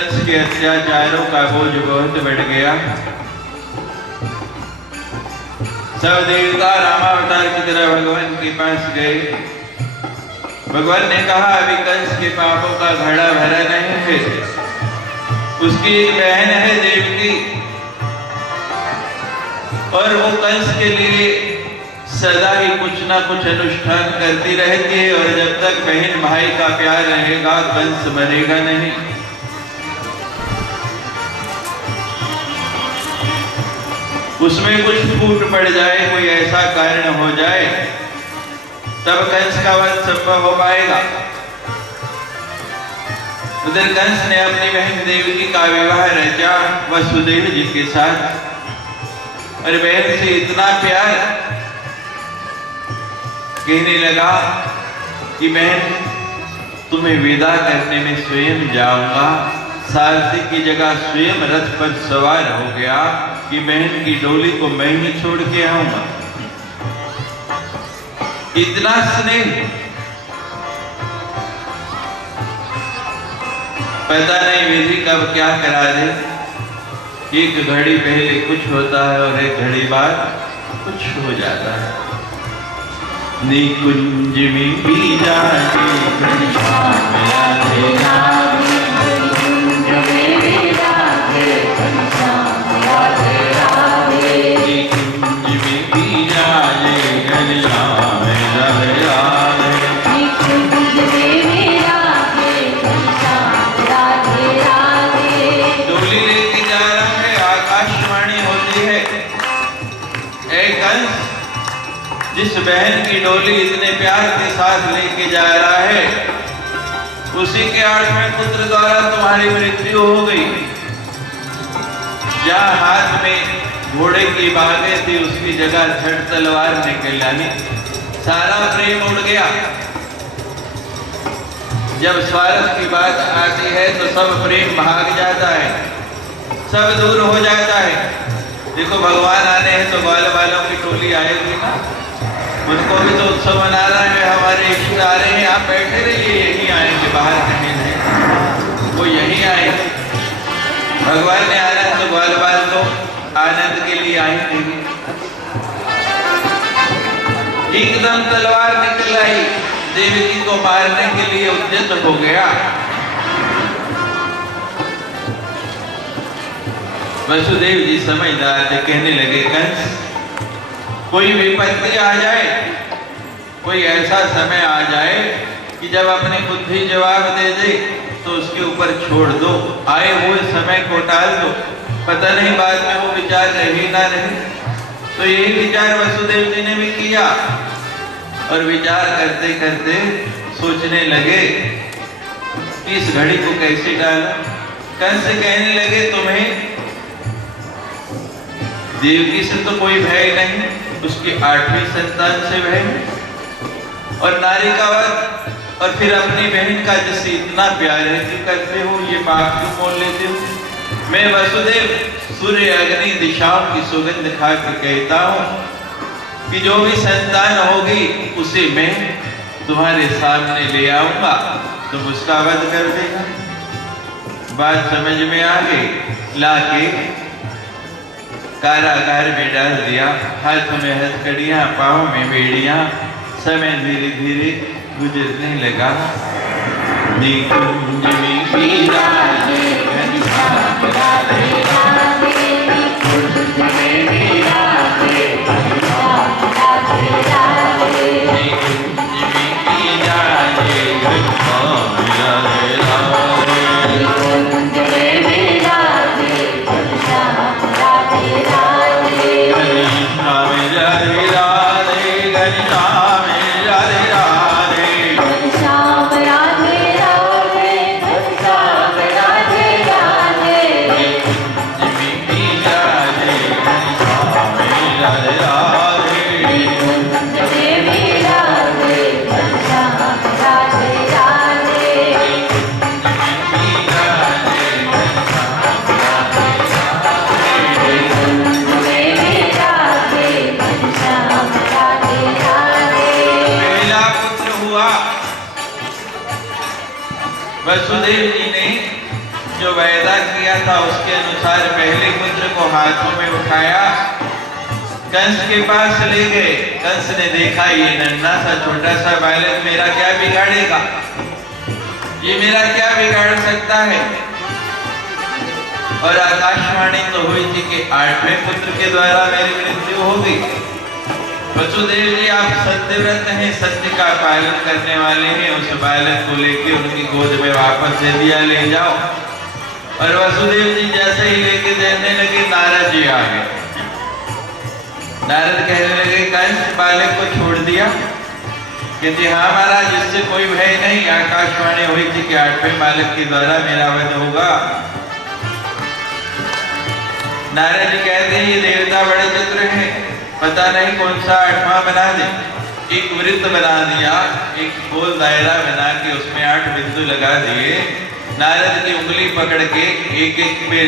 कंस के अत्याचारों का बोझ बहुत बढ़ गया। सब देवता रामावतार की तरह भगवान के पास गए। भगवान ने कहा अभी कंस के पापों का घड़ा भरा नहीं है, उसकी एक बहन है देवकी, और वो कंस के लिए सदा ही कुछ ना कुछ अनुष्ठान करती रहती है, और जब तक बहन भाई का प्यार रहेगा कंस मरेगा नहीं। उसमें कुछ फूट पड़ जाए, कोई ऐसा कारण हो जाए, तब कंस का वध संभव हो पाएगा। उधर कंस ने अपनी बहन देवकी का विवाह रचा वसुदेव जी के साथ, और बहन से इतना प्यार कहने लगा कि बहन तुम्हें विदा करने में स्वयं जाऊंगा। सारथी की जगह स्वयं रथ पर सवार हो गया कि बहन की डोली को मैं ही छोड़ के आऊंगा। इतना स्नेह, पता नहीं विधि कब क्या करा दे। एक घड़ी पहले कुछ होता है और एक घड़ी बाद कुछ हो जाता है। निकुंज में भी जाके घनश्याम राधे राधे, निकुंज में भी जाके घनश्याम राधे राधे, निकुंज में भी जाके घनश्याम राधे राधे, निकुंज में भी जाके घनश्याम राधे राधे। डोली लेके जा रहा है, आकाशवाणी होती है, ऐ कंस, जिस बहन की डोली इतने प्यार के साथ लेके जा रहा है, उसी के 8वें पुत्र द्वारा तुम्हारी मृत्यु हो गई। जहाँ हाथ में घोड़े की बागें थी, उसकी जगह झट तलवार निकल आनी, सारा प्रेम उड़ गया। जब स्वार्थ की बात आती है तो सब प्रेम भाग जाता है, सब दूर हो जाता है। देखो भगवान आने हैं तो ग्वाल वालों की टोली आएगी ना, उनको भी तो उत्सव मना रहा है। हमारे इष्ट आ रहे हैं, आप बैठे रहिए, यहीं आएंगे, बाहर कहीं नहीं, वो यहीं आएंगे। भगवान ने आना है तो ग्वाल वाल तो आनंद के लिए आएंगे। एकदम तलवार निकल आई, देवकी को मारने के लिए उद्यत हो गया। वसुदेव जी समझदार थे, कहने लगे कंस कोई विपत्ति आ जाए, कोई ऐसा समय आ जाए कि जब अपनी बुद्धि जवाब दे दे तो उसके ऊपर छोड़ दो, आए हुए समय को टाल दो, पता नहीं बाद में वो विचार रहे ना रहे। तो यही विचार वसुदेव जी ने भी किया, और विचार करते करते सोचने लगे कि इस घड़ी को कैसे डाला। कंस कहने लगे तुम्हें देवकी से तो कोई भय नहीं, उसकी 8वीं संतान से भय, और नारी का वध, और फिर अपनी बहन का जिससे इतना प्यार है क्यों करते हो, ये पाप क्यों मोल लेते हो। मैं वसुदेव सूर्य अग्नि दिशाओं की सुगंध खा के कहता हूँ कि जो भी संतान होगी उसे मैं तुम्हारे सामने ले आऊंगा, तुम उसका वध कर देगा। बात समझ में आ गई। लाके कारागार में डाल दिया, हाथ में हथकड़ियां, पाँव में बेड़ियां। समय धीरे धीरे गुजरने लगा। निकुंज में भी जाके घनश्याम राधे राधे, निकुंज में भी जाके घनश्याम राधे राधे, निकुंज में भी जाके घनश्याम राधे राधे, निकुंज में भी जाके घनश्याम राधे राधे, घनश्याम राधे राधे, घनश्याम राधे राधे, घनश्याम राधे राधे, घनश्याम राधे राधे, निकुंज में भी जाके घनश्याम राधे राधे, निकुंज में भी जाके घनश्याम राधे राधे, निकुंज में भी जाके घनश्याम राधे राधे, निकुंज में भी जाके घनश्याम राधे राधे। पहला पुत्र हुआ। वसुदेव जी ने जो वायदा किया था उसके अनुसार पहले पुत्र को हाथों में उठाया, कंस के पास ले गए। कंस ने देखा ये नन्हा सा छोटा सा बालक मेरा क्या बिगाड़ेगा, ये मेरा क्या बिगाड़ सकता है। और आकाशवाणी तो हुई थी कि 8वें पुत्र के द्वारा मेरी मृत्यु होगी। वसुदेव जी आप सत्यव्रत हैं, सत्य का पालन करने वाले हैं, उस बालक को लेके उनकी गोद में वापस दे दिया, ले जाओ। और वसुदेव जी जैसे ही लेके देने लगे, नारद जी आ गए। नारद कहने लगे कंस बालक को छोड़ दिया? कहते हाँ महाराज, इससे कोई भय नहीं, आकाशवाणी हुई थी कि 8वें बालक के द्वारा मेरा वध होगा। नारद जी कहते हैं ये देवता बड़े चतुर हैं, पता नहीं कौन सा 8वां बना दे। एक वृत्त बना दिया, एक गोल दायरा बना के उसमें 8 बिंदु लगा दिए। नारद की उंगली पकड़ के एक एक पे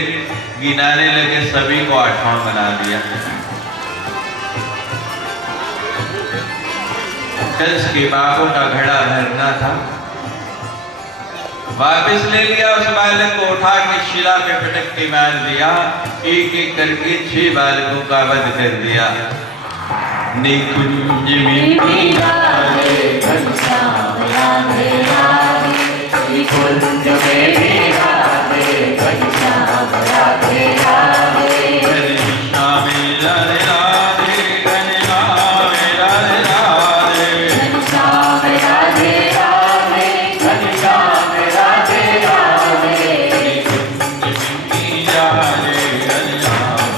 गिनाने लगे, सभी को 8वां बना दिया। कंस के बापों का घड़ा भरना था, वापिस ले लिया उस बालक को, उठा के शिला पे पटक के मार दिया। एक एक करके 6 बालकों का वध कर दिया। निकुंज में राधे घनश्याम राधे राधे, निकुंज में राधे घनश्याम राधे राधे, घनश्याम राधे राधे, घनश्याम राधे राधे, घनश्याम राधे राधे, घनश्याम राधे राधे, निकुंज में राधे, घनश्याम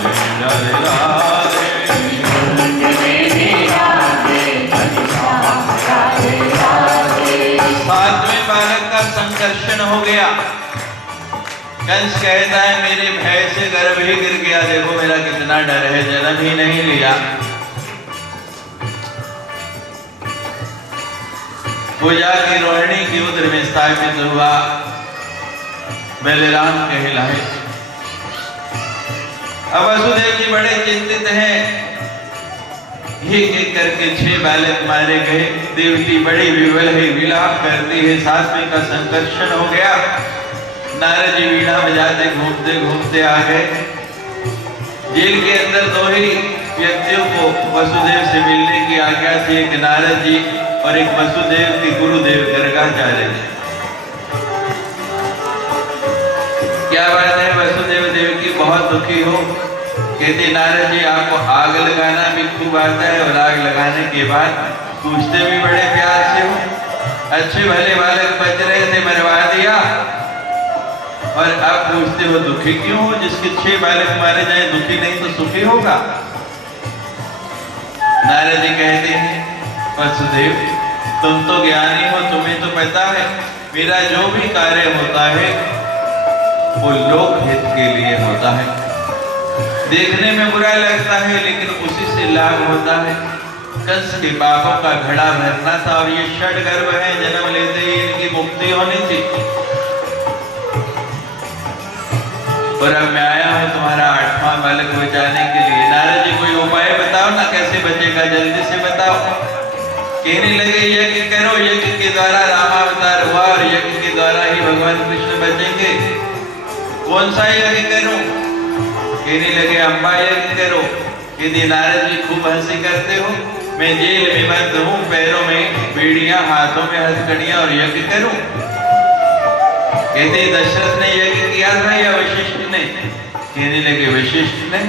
राधे राधे, निकुंज में राधे घनश्याम राधे राधे। 7वें बालक का संकर्षण हो गया। कंस कहता है मेरे भय से गर्भ ही गिर गया, देखो मेरा कितना डर है, जन्म ही नहीं लिया। पूजा की रोहिणी की उदर में स्थापित हुआ, बलराम कहलाए। अब वसुदेव जी बड़े चिंतित हैं, एक एक करके 6 बालक मारे गए। देवती बड़ी विवल है, विलाप करती है। 7वें का संकर्षण हो गया। नारद जी वीणा बजाते घूमते घूमते आ गए। जेल के अंदर 2 ही व्यक्तियों को वसुदेव से मिलने की आज्ञा थी, एक नारद जी और एक वसुदेव के गुरुदेव गर्गाचार्य जी। क्या बात है, वसुदेव देव की बहुत दुखी हो। कहते नारद जी आपको आग लगाना भी खूब आता है, और आग लगाने के बाद पूछते भी बड़े प्यार से हो। अच्छे भले बालक बच रहे थे, मरवा दिया, और अब पूछते हो दुखी क्यों हो? जिसके 6 बालक मारे जाए दुखी नहीं तो सुखी होगा। नारद जी कहते हैं वसुदेव तुम तो ज्ञानी हो, तुम्हें तो पता है मेरा जो भी कार्य होता है वो लोक हित के लिए होता है। देखने में बुरा लगता है लेकिन उसी से लाभ होता है। कंस के पापों का घड़ा भरना था, और ये षड गर्भ है, जन्म लेते ही इनकी मुक्ति होनी थी। और अब मैं आया हूं तुम्हारा 8वां बालक बचाने के लिए। नारद जी कोई उपाय बताओ ना, कैसे बचेगा, जल्दी से बताओ। कहने लगे यज्ञ करो, यज्ञ के द्वारा रामावतार हुआ, और यज्ञ के द्वारा ही भगवान कृष्ण बचेंगे। कौन सा यज्ञ करूं? कहने लगे अम्बा यज्ञ करो। यदि नारद जी खूब हंसी करते हो, मैं जेल में बंद हूं, पैरों में बेड़ियां, हाथों में हथकड़ियां, और यज्ञ करूं? कहते दशरथ ने यज्ञ किया था या वशिष्ठ ने? कहने लगे वशिष्ठ ने।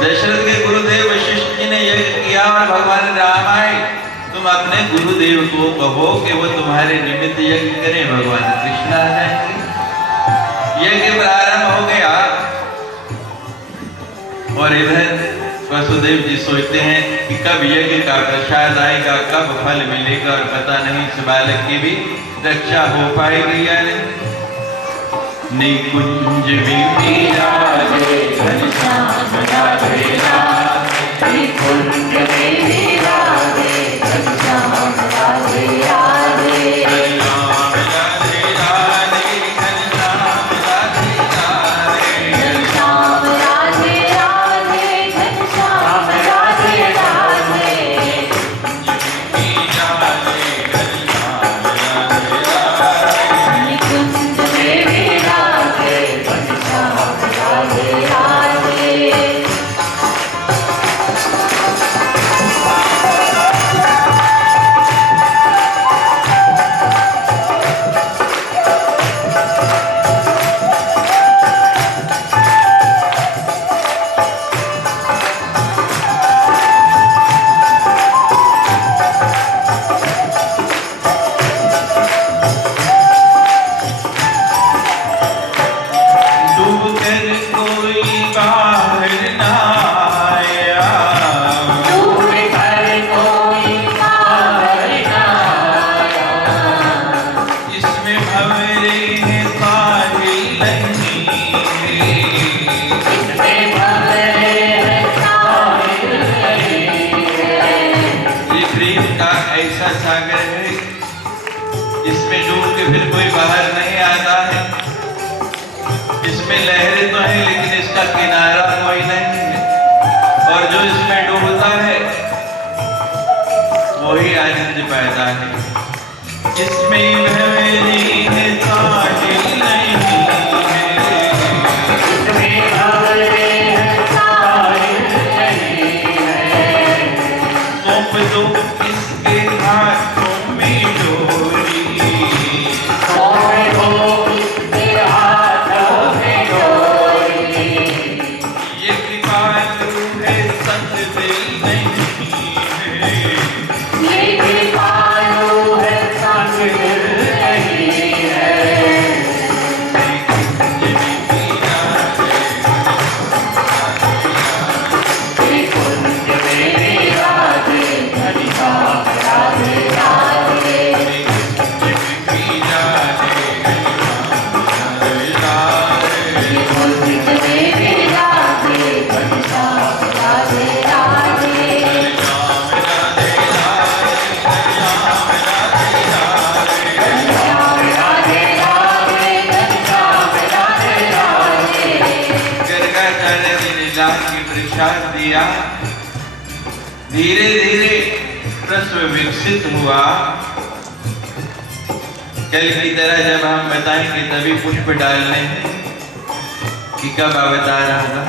दशरथ के गुरुदेव वशिष्ठ जी ने यज्ञ किया और भगवान राम आए। तुम अपने गुरुदेव को कहो कि वो तुम्हारे निमित्त यज्ञ करें, भगवान कृष्ण आ जाएंगे। यज्ञ प्रारंभ हो गया, और इधर वसुदेव जी सोचते हैं कि कब यज्ञ का प्रसाद आएगा, कब फल मिलेगा, और पता नहीं इस बालक की भी रक्षा हो पाएगी या नहीं। निकुंज में राधे घनश्याम राधे राधे, निकुंज में राधे घनश्याम राधे राधे, राम राधे राधे, घनश्याम राधे राधे, घनश्याम राधे राधे, घनश्याम राधे राधे, निकुंज में राधे, घनश्याम राधे राधे, निकुंज में राधे फिर कोई बाहर नहीं आता है। इसमें लहरें तो हैं लेकिन इसका किनारा कोई नहीं है, और जो इसमें डूबता है वही आनंद पाता है। इसमें भंवरी है साहिल नहीं है, इसमें भंवरी है साहिल नहीं है। सौंप दो इसके हाथों में डोरी, सौंप दो इसके हाथों में डोरी। ये कृपालु है संत दिल नहीं है, ये कृपालु है संत दिल नहीं है। कुंज में विराजे घनश्याम राधे राधे। कुंज में विराजे घनश्याम राधे राधे। घनश्याम राधे राधे, घनश्याम राधे राधे। गर्गाचार्य ने लीला की प्रसाद दिया। धीरे धीरे रस्म विकसित हुआ। कल की तरह जब हम बताएंगे तभी पुष्प डालने हैं कि कब अवतार होगा।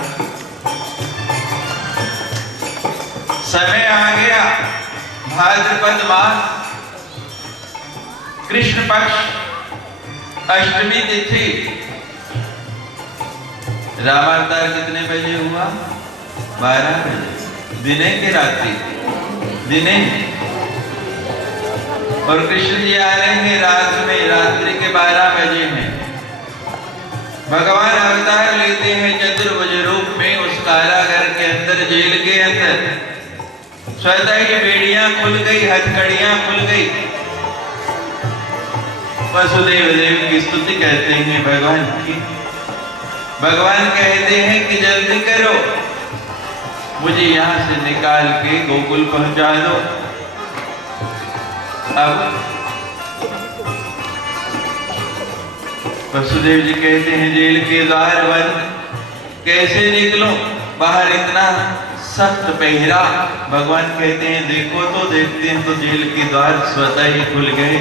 समय आ गया, भाद्रपद मास, कृष्ण पक्ष, अष्टमी तिथि। रामावतार कितने बजे हुआ? 12 बजे। दिने के रात्रि? दिने। और कृष्ण जी आ रहे हैं रात में, रात्रि के 12 बजे में। भगवान अवतार लेते हैं चतुर्भुज रूप में उस कारागार के अंदर, जेल के अंदर। स्वतः ही बेड़ियां खुल गई, हथकड़ियां खुल गई। वसुदेव देव की स्तुति करते हैं भगवान की। भगवान कहते हैं कि जल्दी करो, मुझे यहां से निकाल के गोकुल पहुंचा दो। अब वसुदेव जी कहते हैं जेल के द्वार बंद, कैसे निकलूं? बाहर इतना सख्त पहरा। भगवान कहते हैं देखो तो। देखते हैं तो जेल के द्वार स्वतः ही खुल गए।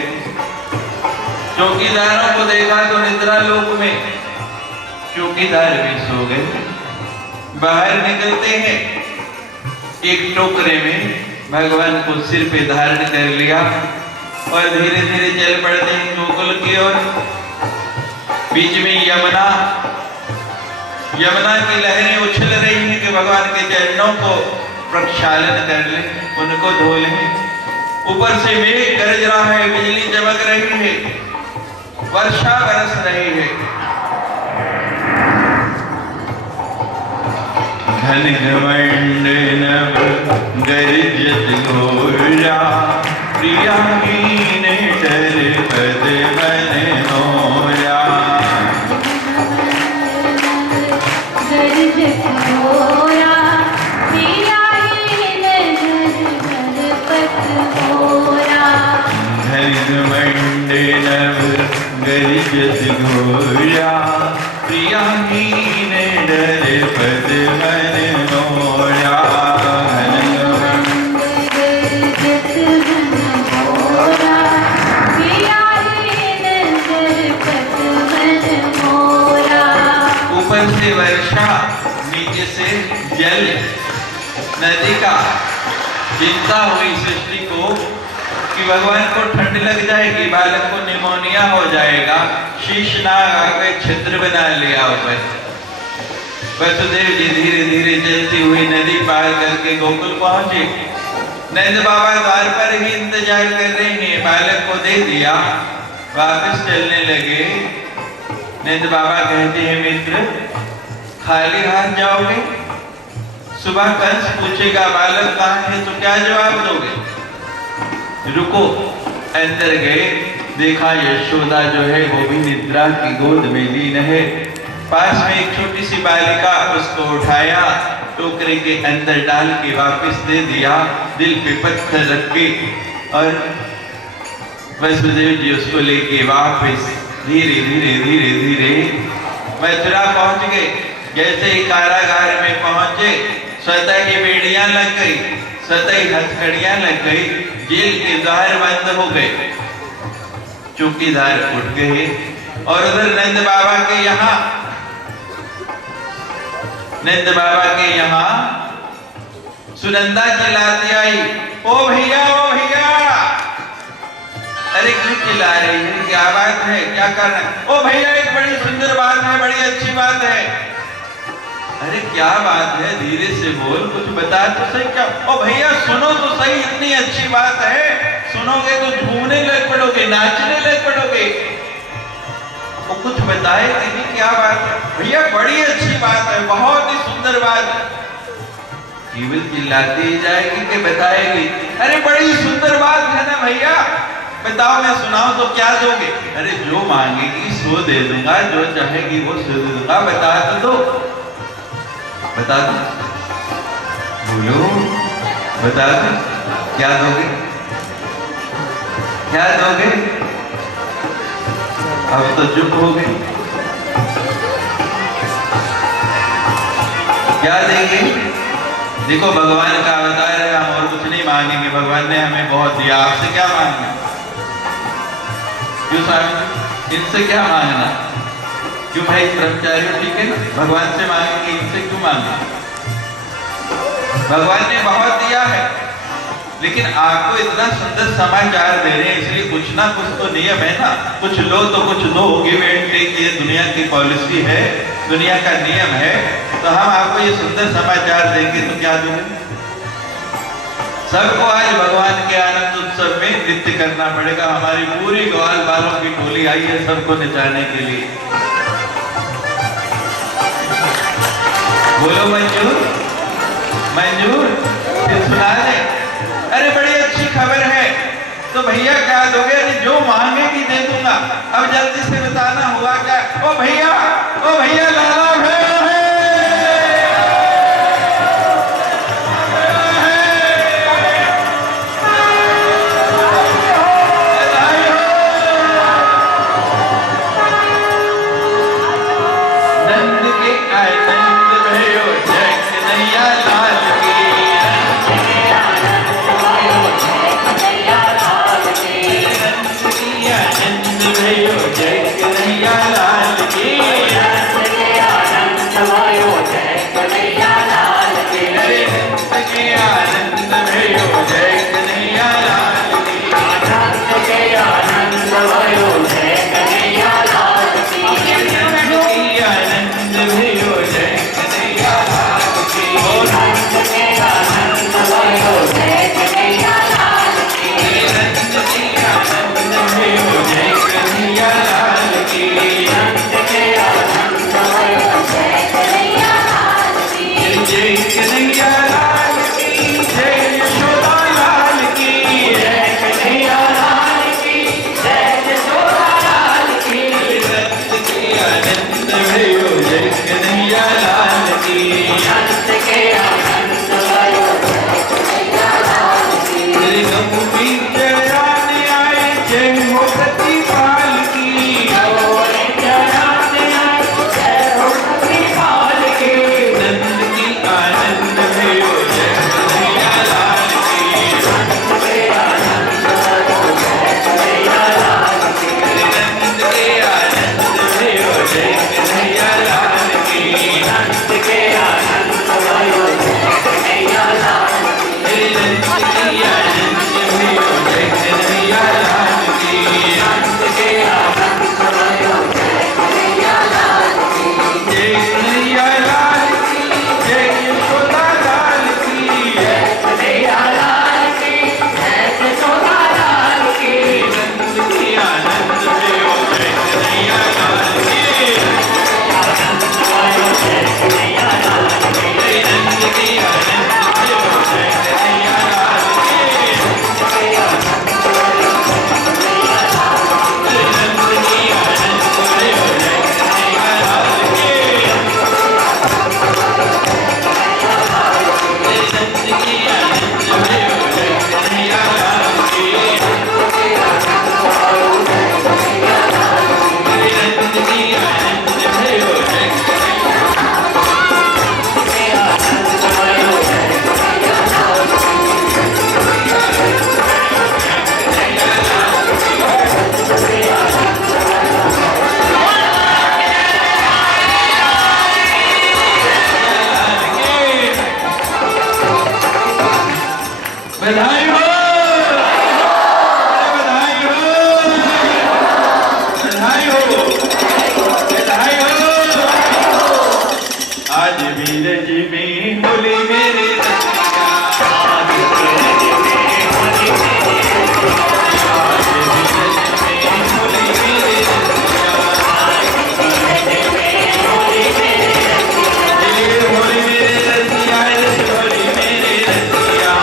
चौकीदारों को देखा तो निद्रा लोक में चौकीदार भी सो गए। बाहर निकलते हैं, एक टोकरे में भगवान को सिर पे धारण कर लिया और धीरे धीरे चल पड़ते हैं गोकुल की ओर। बीच में यमुना की लहरें उछल रही हैं कि भगवान के चरणों को प्रक्षालन कर लें, उनको धो लें। ऊपर से मेघ गरज रहा है, बिजली चमक रही है, वर्षा बरस रही है। घन घमंड नभ गर्जत घोरा, प्रियाहीन डर पद मन मोरा। गर्जत घोरा, प्रियाहीन डर पद मोरा। घन घमंड नभ गर्जत घोरा, प्रियाहीन डर पद मन मोरा। ऊपर से वर्षा, नीचे से जल, नदी का। चिंता हुई सृष्टि को कि भगवान को ठंड लग जाएगी, बालक को निमोनिया हो जाएगा। शीशनाग आगे छिद्र बना लिया ऊपर। वसुदेव जी धीरे धीरे चलती हुई नदी पार करके गोकुल पहुंचे। नंद बाबा द्वार पर ही इंतजार कर रहे हैं। बालक को दे दिया, वापस चलने लगे। नंद बाबा कहते हैं मित्र, खाली हाथ जाओगे? सुबह कंस पूछेगा बालक कहाँ है तो क्या जवाब दोगे? रुको। अंदर गए, देखा यशोदा जो है वो भी निद्रा की गोद में लीन है। पास में एक छोटी सी बालिका, उसको उठाया, टोकरे के अंदर डाल के वापस दे दिया, दिल पे पत्थर रख के। और वसुदेव जी उसको लेके वापस धीरे धीरे धीरे धीरे मथुरा पहुंच गए। जैसे ही कारागार में पहुंचे, स्वतः की बेड़ियां लग गई, स्वतः ही हथकड़ियां लग गई, जेल के द्वार बंद हो गए, चौकीदार उठ गए। और उधर नंद बाबा के यहाँ सुनंदा चिल्लाती आई, ओ भैया ओ भैया। अरे क्यों चिल्ला रही है, क्या बात है, क्या करना? ओ भैया एक बड़ी सुंदर बात है, बड़ी अच्छी बात है। अरे क्या बात है, धीरे से बोल, कुछ बता तो सही। क्या? ओ भैया सुनो तो सही, इतनी अच्छी बात है, सुनोगे तो झूमने लग पड़ोगे, नाचने लग पड़ोगे। वो कुछ बताए नहीं, क्या बात है? भैया बड़ी अच्छी बात है, बहुत ही सुंदर बात है। केवल चिल्लाती ही जाएगी कि बताएगी? अरे बड़ी सुंदर बात है ना भैया, बताओ, मैं सुनाऊं तो क्या दोगे? अरे जो मांगेगी सो दे दूंगा, जो चाहेगी वो सो दे दूंगा, बता तो दो, बता दो, बोलो, बता दो, क्या दोगे, क्या दोगे? अब तो चुप हो गए, क्या देंगे? देखो भगवान का अवतार है, हम और कुछ नहीं मांगेंगे, भगवान ने हमें बहुत दिया, आपसे क्या मांगना? क्यों स्वामी, इनसे क्या मांगना? क्यों भाई ब्रह्मचारी ठीक है ना, भगवान से मांगेंगे, इनसे क्यों मांगेंगे? भगवान ने बहुत दिया है, लेकिन आपको इतना सुंदर समाचार दे रहे हैं, इसलिए कुछ ना कुछ तो नियम है ना, कुछ लो तो कुछ दो, गिव एंड टेक, ये दुनिया की पॉलिसी है, दुनिया का नियम है। तो हम आपको ये सुंदर समाचार देंगे तो क्या दोगे? सबको आज भगवान के आनंद उत्सव में नृत्य करना पड़ेगा। हमारी पूरी ग्वाल बालों की टोली आई है सबको नचाने के लिए। बोलो मंजूर, मंजूर, फिर सुना दे। अरे बड़ी अच्छी खबर है, तो भैया क्या दोगे? अरे जो मांगेगी दे दूंगा। अब जल्दी से बताना हुआ क्या? ओ भैया लाला है। जय कन्हैया लाल की। बधाई हो, बधाई हो, बधाई हो, बधाई हो। आज वीर जी में बोली मेरे रसिया, आज वीर जी में बोली मेरे रसिया, आज वीर जी में बोली मेरे रसिया, आज वीर जी में बोली मेरे रसिया, ये बोली मेरे रसिया, ये बोली मेरे रसिया।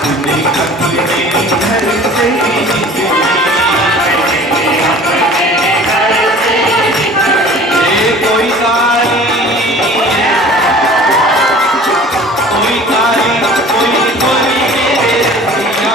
अपने अपने घर से निकली, अपने अपने घर से निकली। ये कोई तारी, कोई तारी, कोई बोली मेरे रसिया।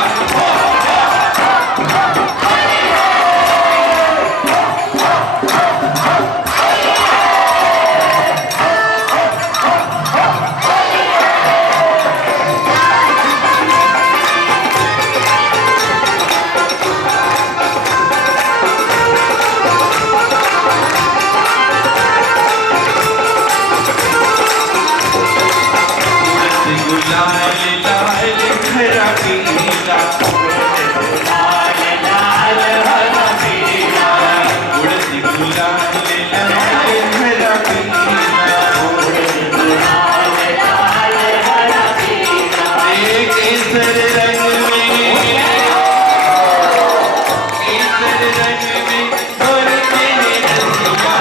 गुलाल लाल हरा पीला, गुलाल लाल हरा पीला, उड़ती गुलाल लाल हरा पीला, गुलाल लाल हरा पीला। केसर रंग में, केसर रंग में बोली मेरे रसिया।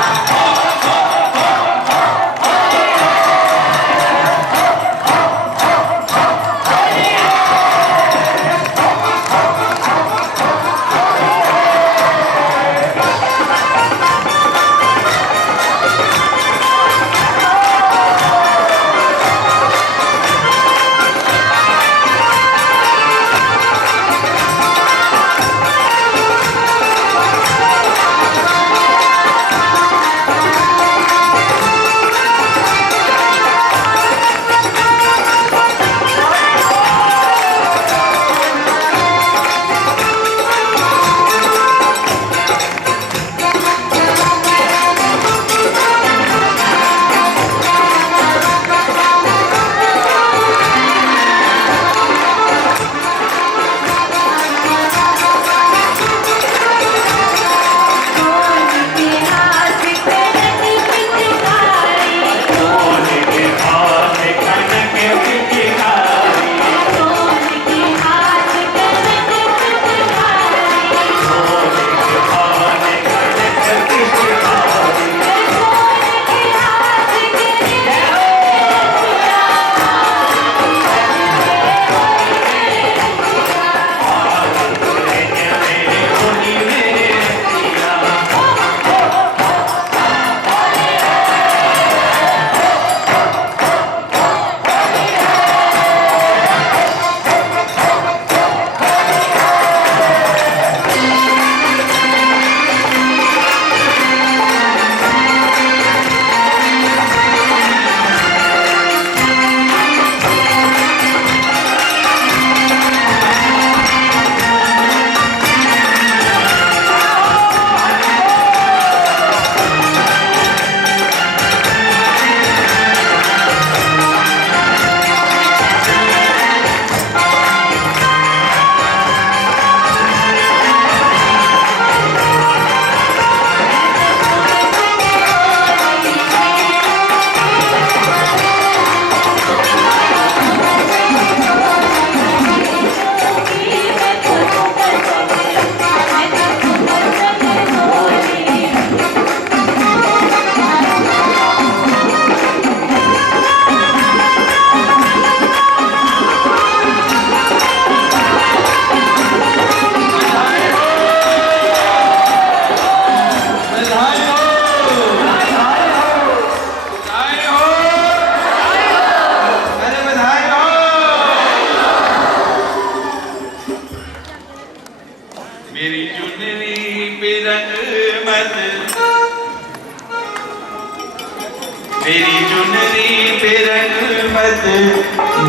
मत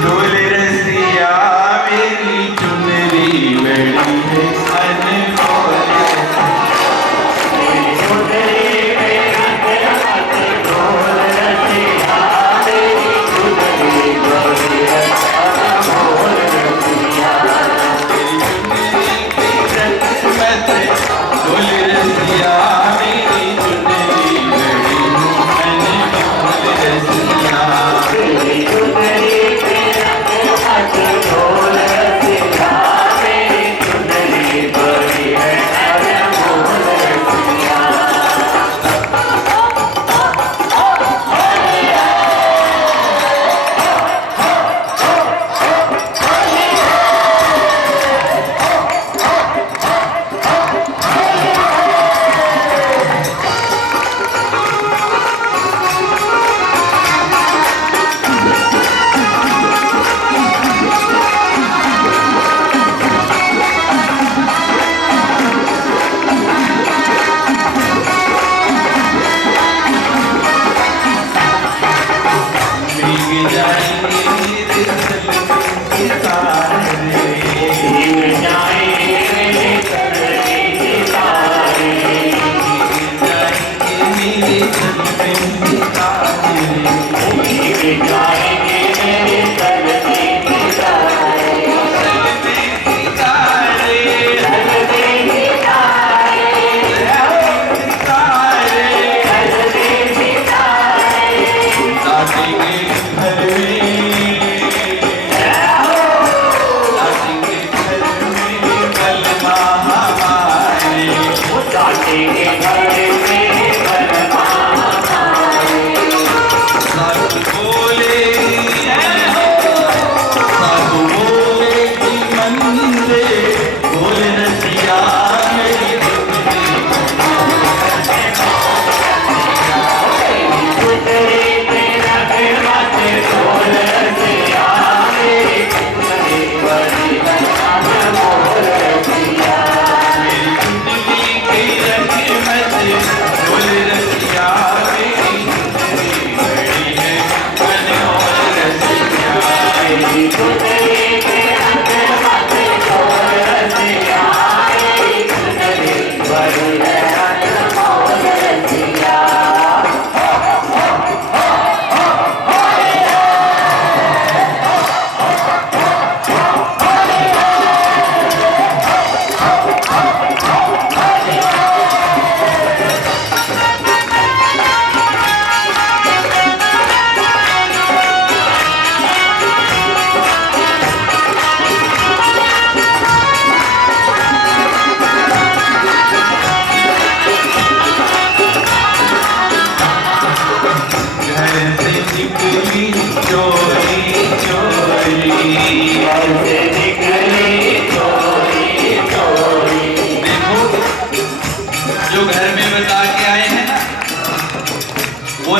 डोल रसिया मेरी चुनरी बड़ी है अनमोल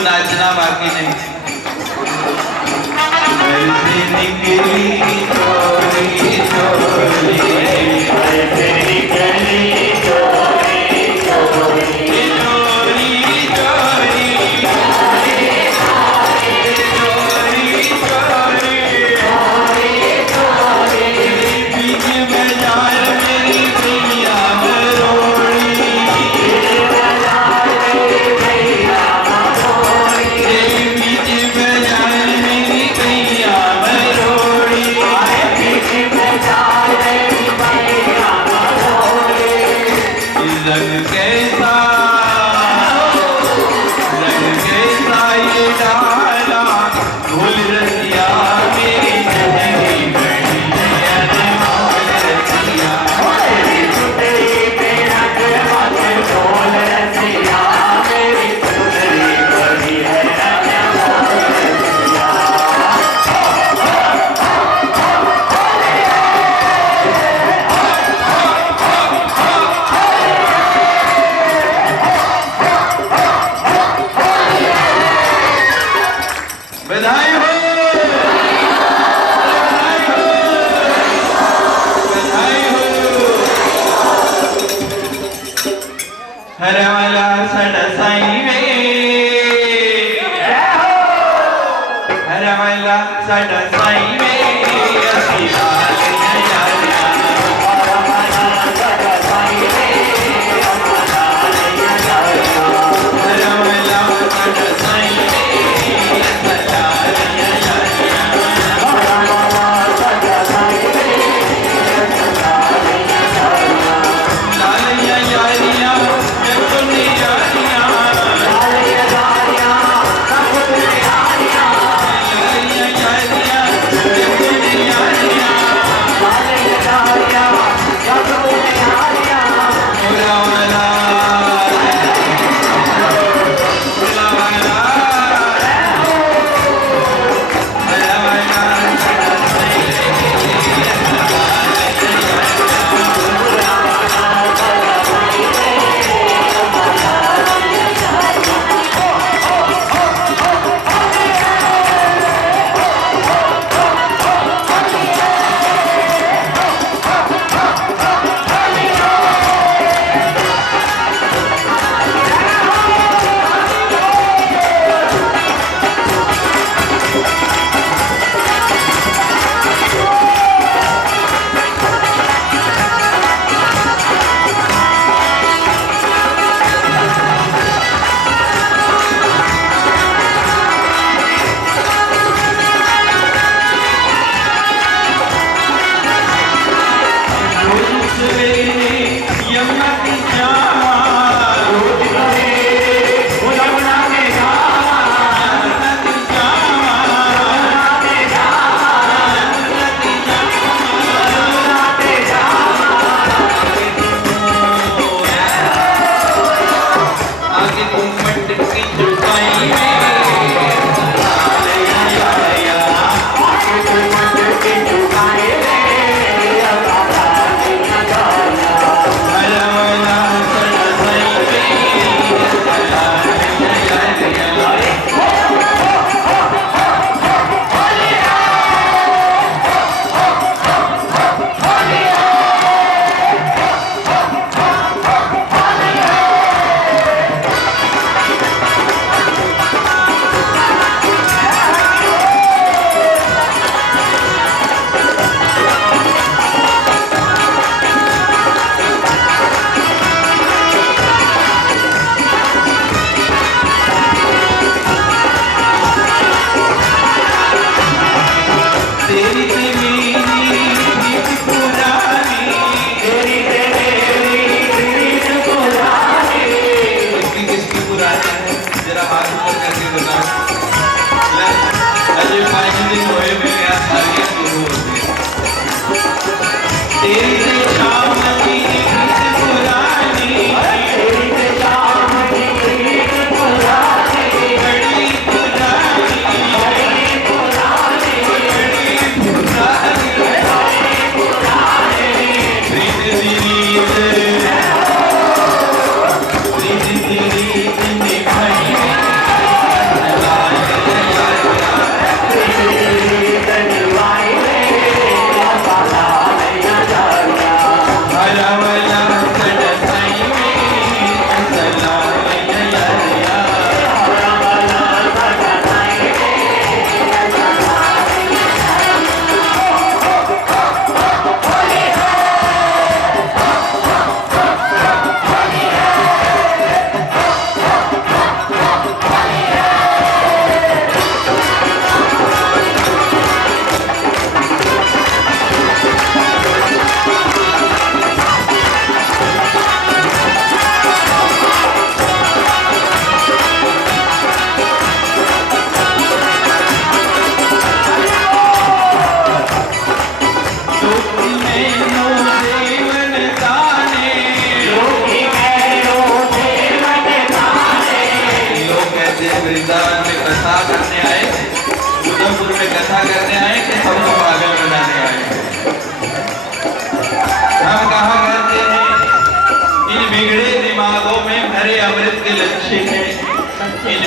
नाचना बाकी नहीं। घर से निकली चोरी चोरी, घर से निकली चोरी चोरी, चोरी चोरी, चोरी चोरी, बीच में जाए मेरी प्रिया मरोड़ी, बीच में जाए मेरी प्रिया मरोड़ी। वाला साडा साईं वे असीं लालियां यारियां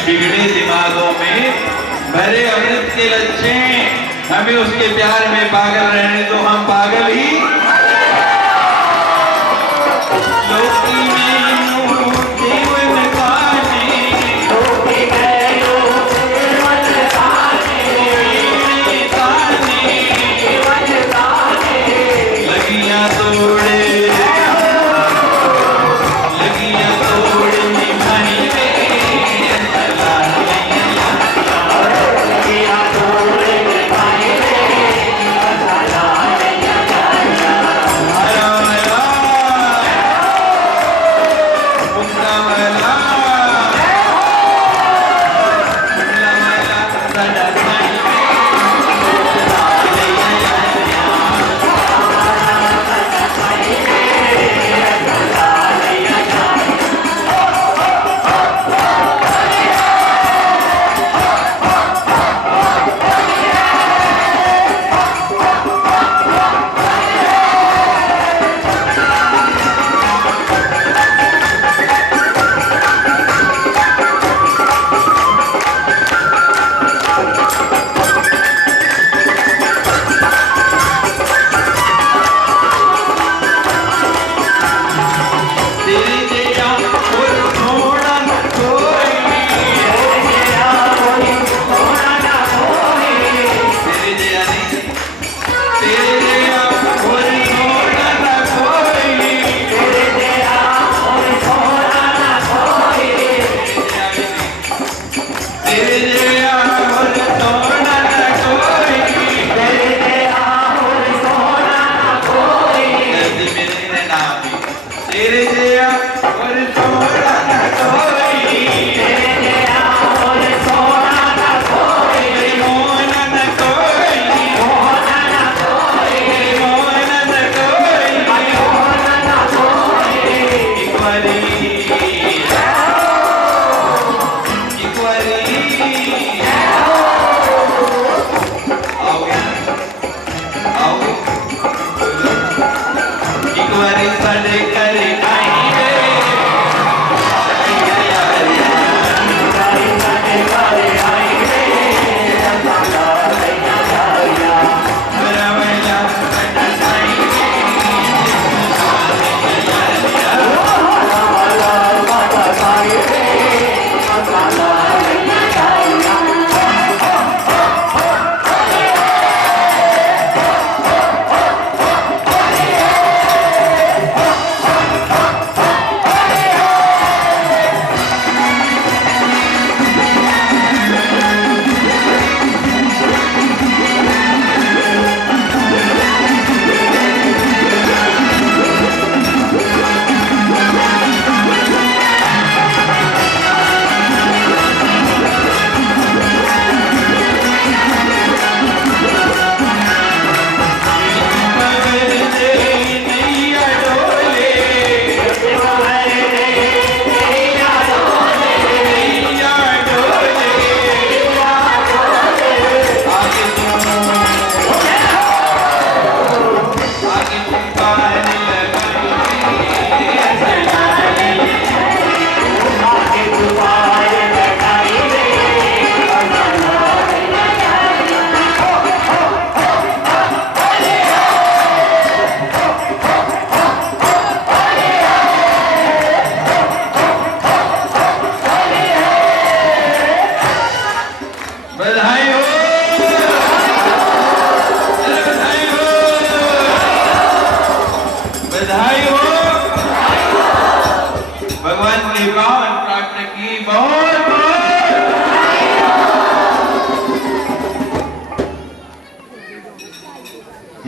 बिगड़े दिमागों में भरे अमृत के लच्छे, हमें उसके प्यार में पागल रहने दो, हम पागल ही लोकी में जीवन काटे, लोकी में जीवन काटे,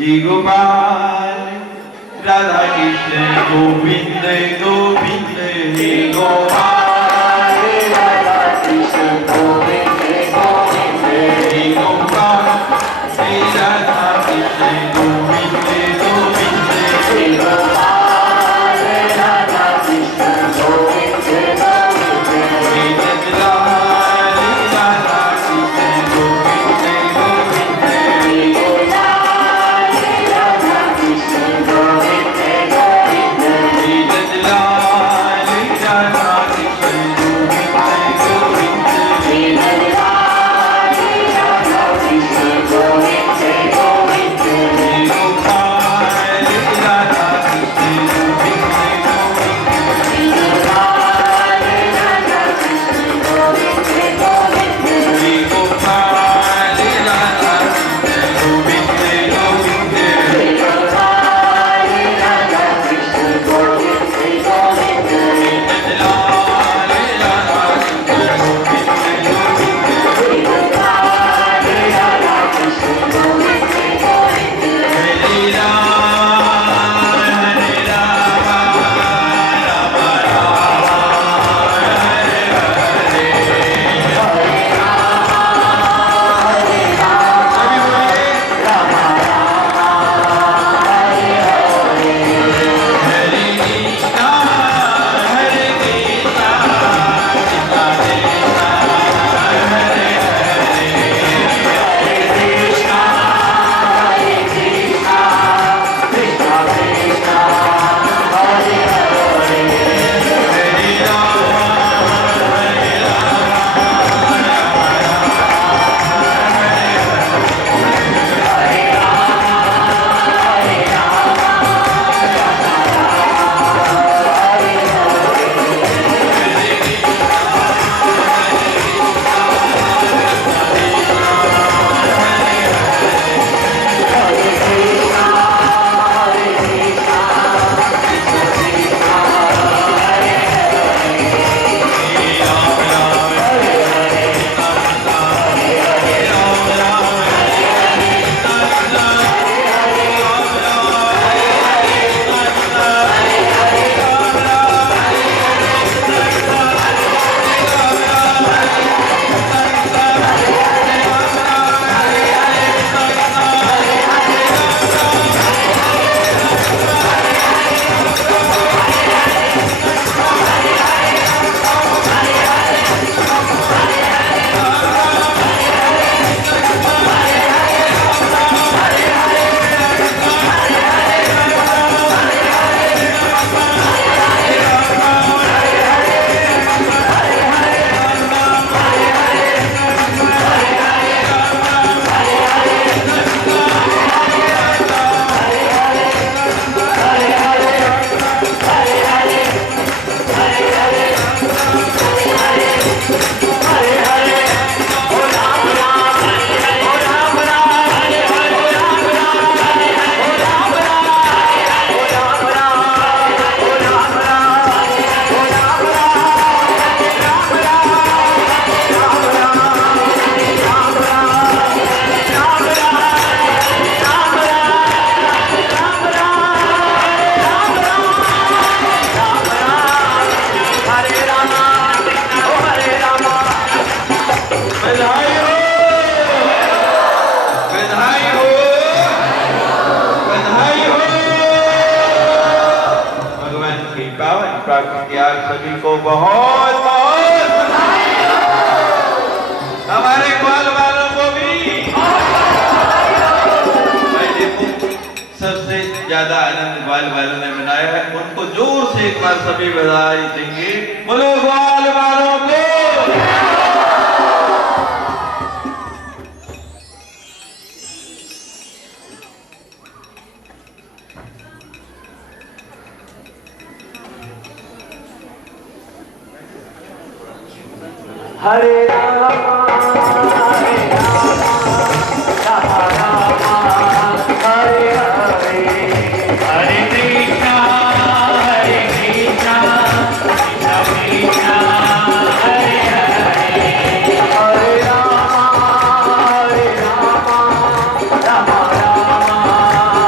जी गोपाल राधा कृष्ण गोविंद गोविंद हे गोपाल राधा कृष्ण गोविंद गोविंद हे गोपाल हे राधा कृष्ण गोविंद गोविंद हे गोपाल राधा कृष्ण गोविंद गोविंद हे नंदलाल राधा कृष्ण गोविंद गोविंद हे गोपाल राधा कृष्ण गोविंद गोविंद हे नंदलाल राधा कृष्ण गोविंद गोविंद हे नंदलाल राधा कृष्ण गोविंद गोविंद हे गोपाल राधा कृष्ण गोविंद गोविंद हे गोपाल राधा कृष्ण गोविंद गोविंद हे गोपाल राधा कृष्ण गोविंद गोविंद हे गोपाल राधा कृष्ण गोविंद गोविंद हे नंदलाल राधा कृष्ण गोविंद गोविंद हे गोपाल राधा कृष्ण गोविंद गोविंद हरे राम राम राम हरे हरे सभी बोलिए हरे कृष्णा हरे कृष्णा कृष्णा कृष्णा हरे हरे कृष्णा हरे कृष्णा कृष्णा कृष्णा हरे हरे हरे बधाई हो बधाई हो बधाई हो भगवान की पावन प्राप्ति आज सभी को बहुत बहुत हमारे ग्वाल वालों को भी भाई देखो सबसे ज्यादा आनंद ग्वाल वालों ने मनाया है उनको जोर से एक बार सभी बधाई देंगे बोलो ग्वाल वालों को हरे राम हरे राम राम राम हरे हरे हरे कृष्णा कृष्णा कृष्णा हरे हरे हरे राम राम राम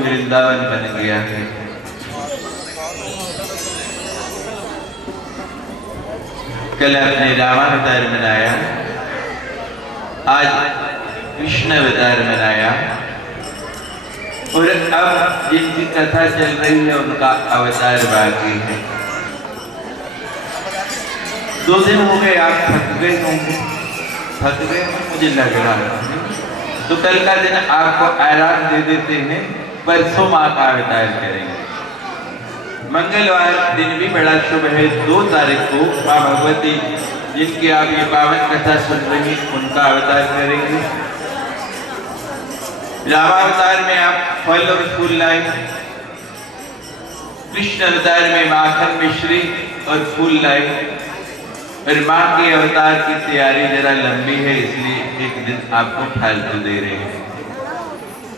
वृंदावन बन गया है। कल आपने रामावतार मनाया, आज कृष्ण अवतार मनाया और अब जिनकी कथा चल रही है उनका अवतार बाकी है। 2 दिन हो गए, आप थक गए होंगे, थक गए मुझे लग रहा है, तो कल का दिन आपको आराम दे देते हैं, परसों माँ का अवतार करेंगे। मंगलवार दिन भी बड़ा शुभ है, 2 तारीख को माँ भगवती जिनकी आप ये पावन कथा सुन रही उनका अवतार करेंगे। रामावतार में आप फल और फूल लाए, कृष्ण अवतार में माखन मिश्री और फूल लाए, और माँ के अवतार की तैयारी जरा लंबी है इसलिए एक दिन आपको फालतू दे रहे हैं।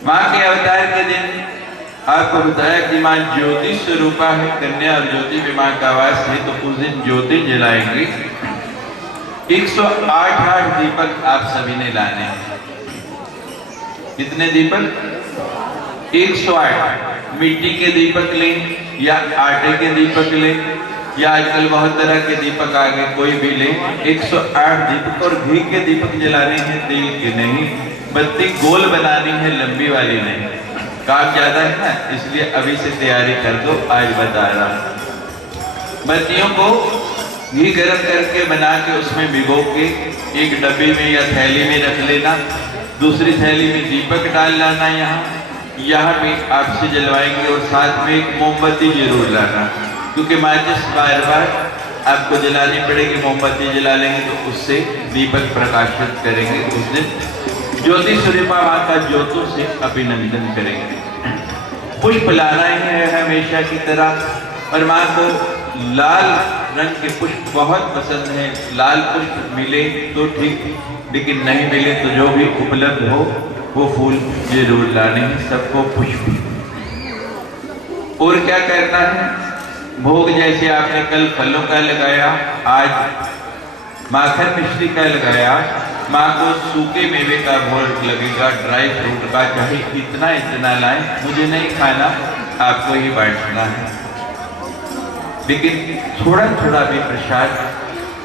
माँ के अवतार के दिन आपको बताया कि माँ ज्योति स्वरूपा है, कन्या और ज्योति में माँ का वास है, तो उस दिन ज्योति जलाएंगे। 108 दीपक आप सभी ने लाने हैं। कितने दीपक? 108। मिट्टी के दीपक लें या आटे के दीपक लें या आजकल बहुत तरह के दीपक आ गए, कोई भी लें। 108 दीपक और घी के दीपक जलाने हैं, तेल के नहीं। बत्ती गोल बनानी है, लंबी वाली नहीं। काम ज्यादा है ना, इसलिए अभी से तैयारी कर दो, आज बता रहा हूं। बत्तियों को घी गर्म करके बना के उसमें भिगो के एक डब्बे में या थैली में रख लेना, दूसरी थैली में दीपक डाल लाना, यहाँ पे आपसे जलवाएंगे, और साथ में एक मोमबत्ती जरूर लाना, क्योंकि माचिस बार बार आपको जलानी पड़ेगी। मोमबत्ती जला लेंगे तो उससे दीपक प्रकाशित करेंगे। उस दिन ज्योति स्वरूपा माँ का ज्योतों से अभिनंदन करेंगे। पुष्प लाना ही है हमेशा की तरह, और माँ को लाल रंग के पुष्प बहुत पसंद है। लाल पुष्प मिले तो ठीक, लेकिन नहीं मिले तो जो भी उपलब्ध हो वो फूल जरूर लाने हैं, सबको पुष्प। और क्या करना है? भोग जैसे आपने कल फलों का लगाया, आज माखन मिश्री का लगाया, माँ को सूखे मेवे का भोग लगेगा, ड्राई फ्रूट का, चाहे इतना इतना लाए, मुझे नहीं खाना, आपको ही बांटना है। लेकिन थोड़ा थोड़ा भी प्रसाद,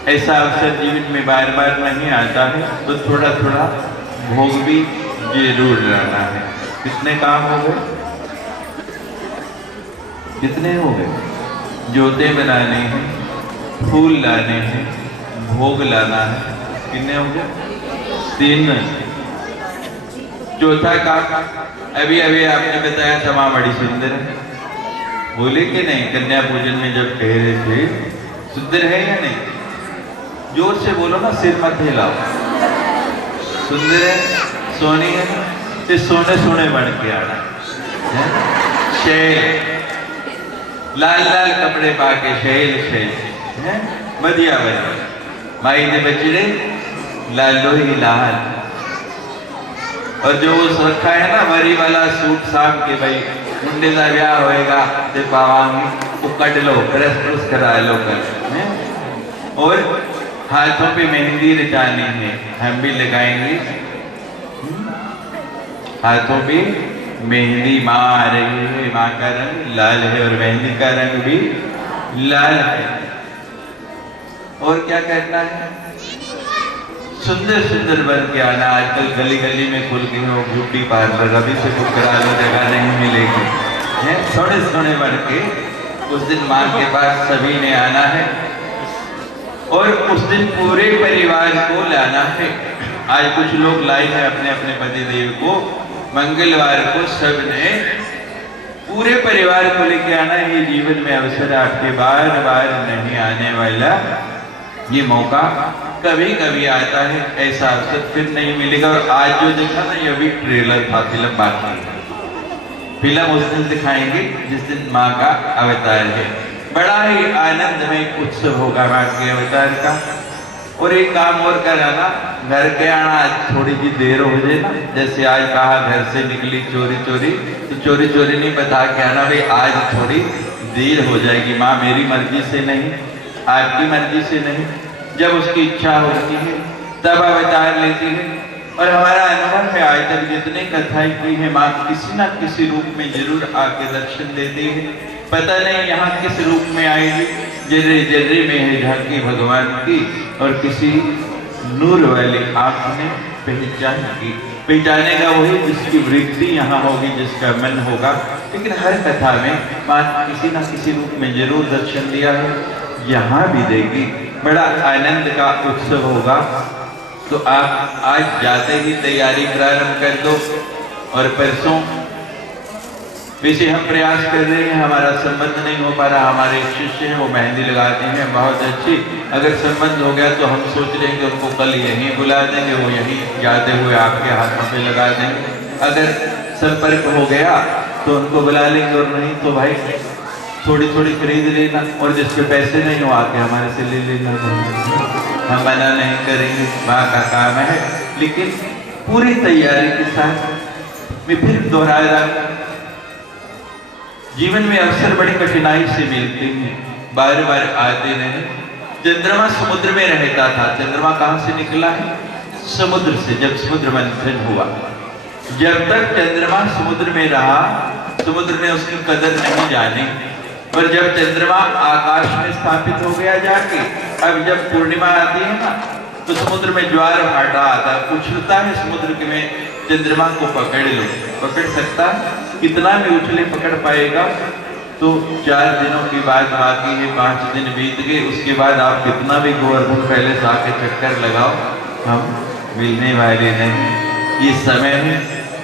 ऐसा अवसर जीवन में बार बार नहीं आता है, तो थोड़ा थोड़ा भोग भी जरूर लाना है। कितने काम हो गए? कितने हो गए? जोते बनाने हैं, फूल लाने हैं, भोग लाना है। कितने हो गए? 3। चौथा काम अभी अभी आपने बताया था, माँ बड़ी सुंदर है, बोले कि नहीं? कन्या पूजन में जब कह रहे थे सुंदर है या नहीं? जोर से बोलो ना, सिर मत हिलाओ। सुंदर है, सोनी है, तो सोने सोने बन के आना है। शैल, लाल लाल कपड़े पाके शैल शैल है, बढ़िया बढ़िया। माई ने बचड़े लालो ही लाल, और जो उस रखा है ना वरी वाला सूट साम के भाई मुंडे का ब्याह होएगा ते पावांगी, वो कट लो, प्रेस करा लो कर है? और हाथों पे मेहंदी रचानी है, हम भी लगाएंगे। हाथों पे मेहंदी माँ आ रही है, माँ का रंग लाल है और मेहंदी का रंग भी लाल है। और क्या करना है? सुंदर सुंदर बन के आना। आजकल गली गली में खुल गई हो ब्यूटी पार्लर, अभी से बुक करा लो, जगह नहीं मिलेगी है। सोने सोने बन के उस दिन माँ के पास सभी ने आना है, और उस दिन पूरे परिवार को लाना है। आज कुछ लोग लाए हैं अपने अपने पति देव को, मंगलवार को सब ने पूरे परिवार को लेके आना है। ये जीवन में अवसर आपके बार बार नहीं आने वाला, ये मौका कभी कभी आता है, ऐसा अवसर फिर नहीं मिलेगा। और आज जो देखा ना, ये अभी ट्रेलर था, फिल्म बाकी है। फिल्म उस दिन दिखाएंगे जिस दिन माँ का अवतार है। बड़ा ही आनंदमय उत्सव होगा माँ के अवतार का। और एक काम और कराना, घर के आना आज थोड़ी सी देर हो जाए ना, जैसे आज कहा घर से निकली चोरी चोरी, तो चोरी चोरी नहीं बता के आना, भाई आज थोड़ी देर हो जाएगी। माँ मेरी मर्जी से नहीं, आपकी मर्जी से नहीं, जब उसकी इच्छा होती है तब अवतार लेती है। और हमारा अनुभव है, आज तक जितने कथाएं की है, माँ किसी ना किसी रूप में जरूर आके दर्शन देती है। पता नहीं यहाँ किस रूप में आएगी, जर्रे जर्रे में है झांकी भगवान की, और किसी नूर वाली आंख ने पहचान की। पहचानेगा वही जिसकी वृत्ति यहाँ होगी, जिसका मन होगा। लेकिन हर कथा में माँ किसी ना किसी रूप में जरूर दर्शन दिया है, यहाँ भी देगी। बड़ा आनंद का उत्सव होगा। तो आप आज जाते ही तैयारी प्रारंभ कर दो। और परसों वैसे हम प्रयास कर रहे हैं, हमारा संबंध नहीं हो पा रहा, हमारे एक शिष्य हैं वो मेहंदी लगाते हैं बहुत अच्छी। अगर संबंध हो गया तो हम सोच रहे हैं कि उनको कल यहीं बुला देंगे, वो यहीं जाते हुए आपके हाथों पे लगा देंगे। अगर संपर्क हो गया तो उनको बुला लेंगे, और नहीं तो भाई थोड़ी थोड़ी खरीद लेना, और जिसके पैसे नहीं हो आके हमारे से ले लेना। हम मना नहीं करेंगे, माँ का काम है। लेकिन पूरी तैयारी के साथ मैं फिर दोहरा रहा, जीवन में अवसर बड़ी कठिनाई से मिलते हैं, बार बार आते नहीं। चंद्रमा समुद्र में रहता था। चंद्रमा कहाँ से निकला है? समुद्र से। जब समुद्र मंथन हुआ, जब तक चंद्रमा समुद्र में रहा, समुद्र ने उसकी कदर नहीं जानी। पर जब चंद्रमा आकाश में स्थापित हो गया जाके, अब जब पूर्णिमा आती है ना, तो समुद्र में ज्वार भाटा आता है, उछलता है समुद्र के में। चंद्रमा को पकड़ लो, पकड़ सकता कितना भी उछले पकड़ पाएगा? तो 4 दिनों की बात बाकी है, 5 दिन बीत गए, उसके बाद आप कितना भी गोवर्धन पैलेस आके चक्कर लगाओ, हम मिलने वाले नहीं। ये समय है,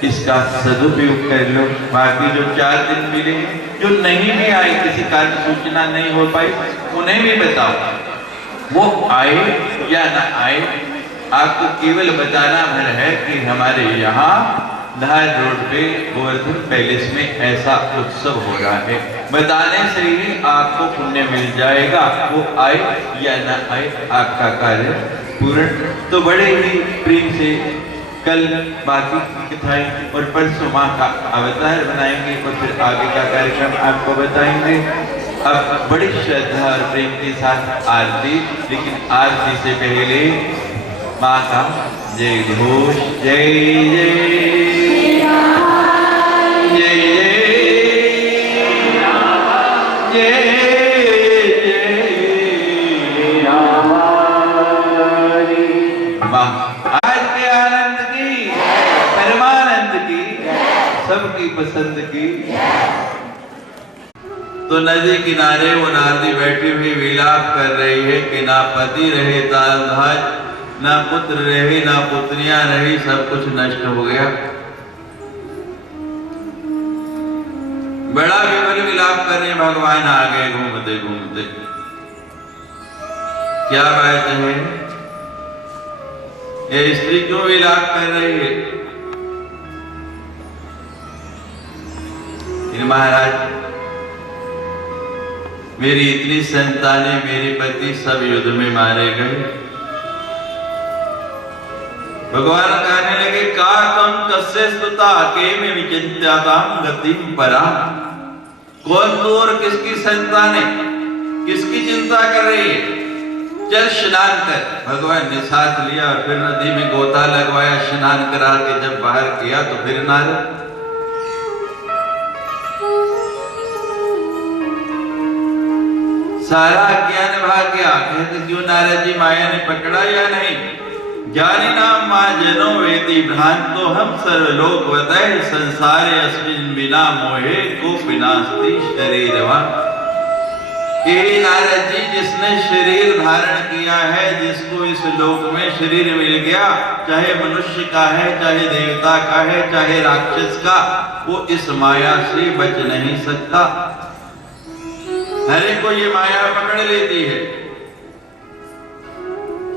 इसका सदुपयोग कर लो। बाकी जो 4 दिन मिले, जो नहीं भी आए, किसी कारण सूचना नहीं हो पाई, उन्हें भी बताओ, वो आए या ना आए, आपको केवल बताना भर है कि हमारे यहाँ धार रोड पे गोवर्धन पैलेस में ऐसा उत्सव हो रहा है। बताने से ही आपको पुण्य मिल जाएगा। वो आए या ना आए, आपका कार्य पूर्ण। तो बड़े ही प्रेम से कल बाकी कथाएं और परसों माँ का अवतार बनाएंगे, और फिर आगे का कार्यक्रम आपको बताएंगे। अब बड़ी श्रद्धा और प्रेम के साथ आरती, लेकिन आरती से पहले माँ का जय घोष, जय जय जय जय आज के आनंद की, परमानंद की, सबकी पसंद की। तो नदी किनारे वो नारदी बैठी हुई विलाप कर रही है कि ना पति रहे तारधाज, ना पुत्र रहे, ना पुत्रियां रही, सब कुछ नष्ट हो गया। बड़ा विवल विलाप कर रहे भगवान आगे घूमते घूमते। क्या बात है, ये स्त्री क्यों विलाप कर रही है? महाराज, मेरी इतनी संतानें, मेरे पति सब युद्ध में मारे गए। भगवान कहने लगे, का तुम कस्य स्तुता के में विचिंत्याताम गतिम पराम। कौन तू और किसकी संतानें, किसकी चिंता कर रही है? चल स्नान कर। भगवान ने साथ लिया और फिर नदी में गोता लगवाया, स्नान करा के जब बाहर किया तो फिर नारद सारा ज्ञान भाग गया। कहते क्यों नारद जी, माया ने पकड़ा या नहीं? ज्ञानी नाम मां जनो वेदी भ्रांतो हम सर्वलोक वतय संसारे अस्मिन् बिना मोहे को विनास्ति शरीरवा। हे नारद जी, जिसने शरीर धारण किया है, जिसको इस लोक में शरीर मिल गया, चाहे मनुष्य का है, चाहे देवता का है, चाहे राक्षस का, वो इस माया से बच नहीं सकता। हरे को ये माया पकड़ लेती है।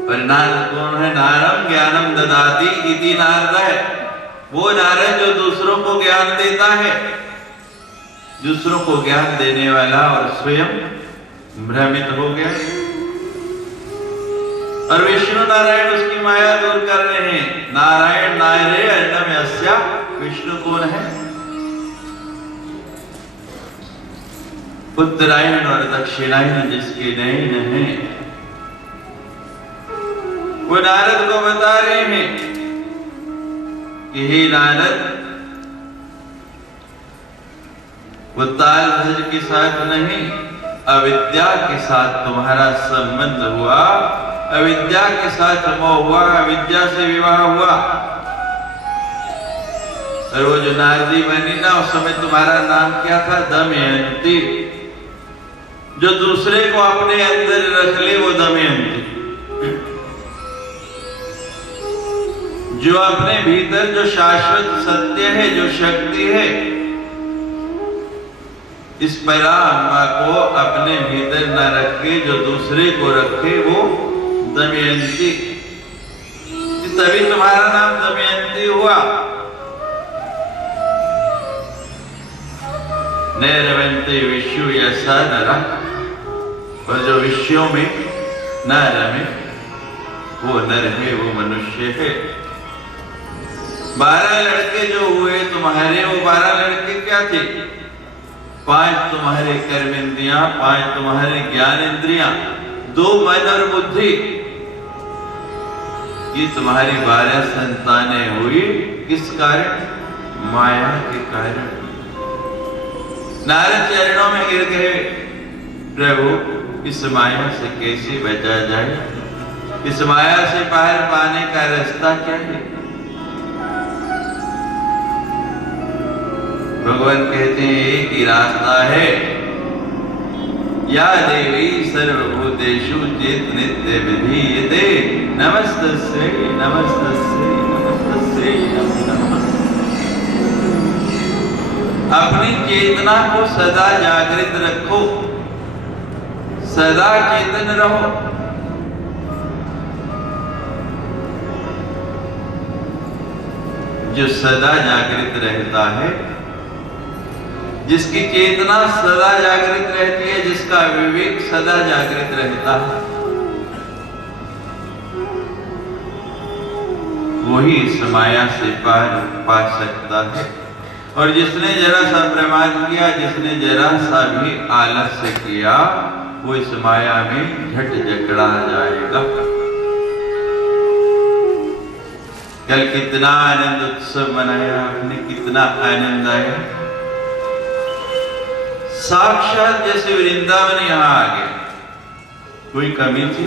पर नारद कौन है? नारम ज्ञानम ददाति इति नारद है। वो नारद जो दूसरों को ज्ञान देता है, दूसरों को ज्ञान देने वाला, और स्वयं भ्रमित हो गया। और विष्णु नारायण उसकी माया दूर कर रहे हैं। नारायण नायरे अन्नम यस्या, विष्णु कौन है? उत्तरायण और दक्षिणायन जिसके नयन हैं, वो नारद को बता रहे हैं कि हे नारद, वो ताल ध्वज के साथ नहीं, अविद्या के साथ तुम्हारा संबंध हुआ, अविद्या के साथ मोह हुआ, अविद्या से विवाह हुआ। और वो जो नारदी बनी ना, उस समय तुम्हारा नाम क्या था? दमयंती। जो दूसरे को अपने अंदर रख ले वो दमयंती। जो अपने भीतर जो शाश्वत सत्य है, जो शक्ति है, इस परात्मा को अपने भीतर न रखे, जो दूसरे को रखे, वो दमयंती। तभी तुम्हारा नाम दमयंती हुआ। नैरवंते विष्णु यसा नरा, और जो विषयों में न रमे वो नर है, वो मनुष्य है। 12 लड़के जो हुए तुम्हारे, वो 12 लड़के क्या थे? 5 तुम्हारे कर्म इंद्रियां, 5 तुम्हारे ज्ञान इंद्रियां, 2 मन और बुद्धि। ये तुम्हारी 12 संतानें हुई। किस कारण? माया के कारण। नारद चरणों में गिर गए, प्रभु इस माया से कैसे बचा जाए? इस माया से पार पाने का रास्ता क्या है? भगवान कहते हैं एक ही रास्ता है, या देवी सर्वभूतेषु चेत नित्य विधीयते नमस्तस्यै नमस्तस्यै नमस्तस्यै नमो नमः। अपनी चेतना को सदा जागृत रखो, सदा चेतन रहो। जो सदा जागृत रहता है, जिसकी चेतना सदा जागृत रहती है, जिसका विवेक सदा जागृत रहता है, वही इस माया से पार पा सकता है। और जिसने जरा सा प्रमाद किया, जिसने जरा सा भी आलस्य किया, वो इस माया में झट जकड़ा जाएगा। कल कितना आनंद उत्सव मनाया आपने, कितना आनंद आया। साक्षात जैसे वृंदावन यहां आ गया। कोई कमी थी?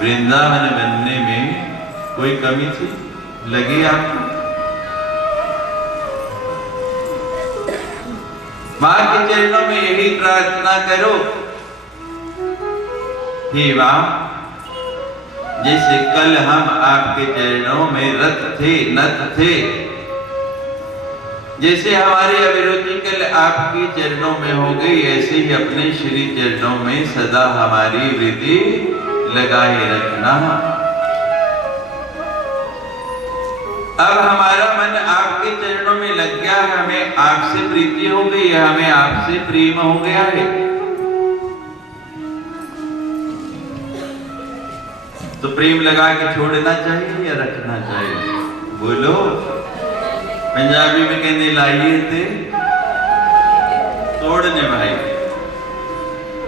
वृंदावन बनने में कोई कमी थी? लगी आपको? मां के चरणों में यही प्रार्थना करो, हे मां, जैसे कल हम आपके चरणों में रत थे, नत थे, जैसे हमारी अभिरुचि कल आपके चरणों में हो गई, ऐसे ही अपने श्री चरणों में सदा हमारी वृद्धि लगाए रखना। अब हमारा मन आपके चरणों में लग गया है, हमें आपसे प्रीति हो गई है, हमें आपसे प्रेम हो गया है, तो प्रेम लगा के छोड़ना चाहिए या रखना चाहिए? बोलो। पंजाबी में कहने लाइए थे तोड़ने भाई,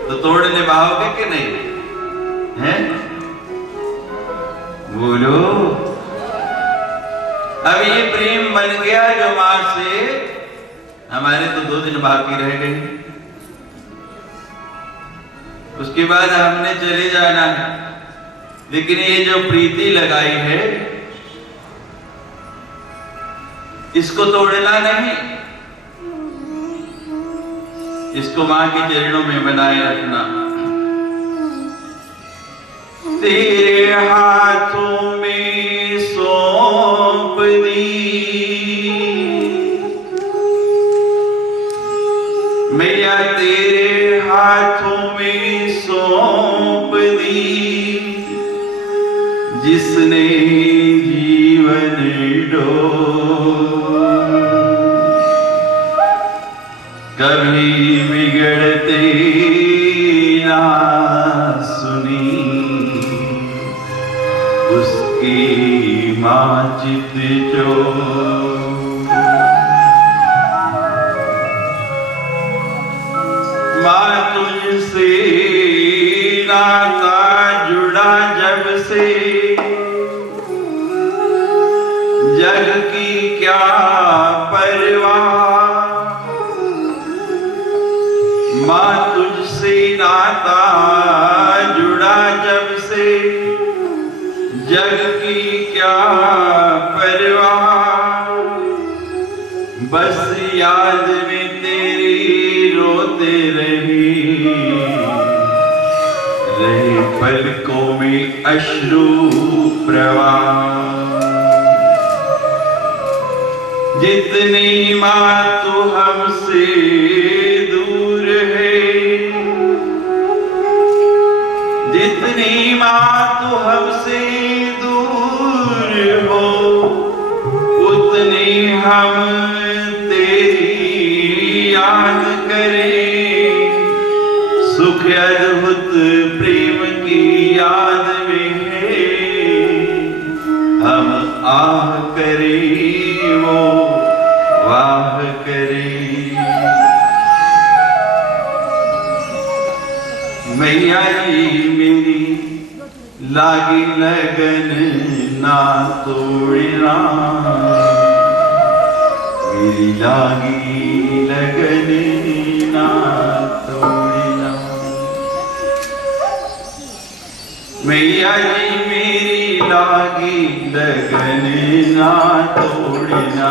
तो तोड़ने भाओगे कि नहीं? हैं? बोलो। अब ये प्रेम बन गया जो मां से, हमारे तो 2 दिन बाकी रह गए, उसके बाद हमने चले जाना है। लेकिन ये जो प्रीति लगाई है, इसको तोड़ना नहीं, इसको मां के चरणों में बनाए रखना। तेरे हाथों में सौंप दी मैया, तेरे हाथों में सौंप दी, जिसने जीवन डो कभी बिगड़ते ना सुनी, उसकी मां चित जो मां तुझसे नाता जुड़ा जब से, जग की क्या परवाह, मां तुझसे नाता जुड़ा जब से, जग की क्या परवाह, बस याद में तेरी रोते रहे पलकों में अश्रु प्रवाह। जितनी मां तू हमसे दूर है, जितनी मां तू हमसे दूर हो, उतनी हम तेरी याद करें। सुख अद्भुत प्रेम की याद में है, हम आह करें वो वाह करें। मैया जी मेरी लागी लगन ना तोड़ना, मेरी लागी लगन ना तोड़ना। मैया जी मेरी लागी लगन ना तोड़ना,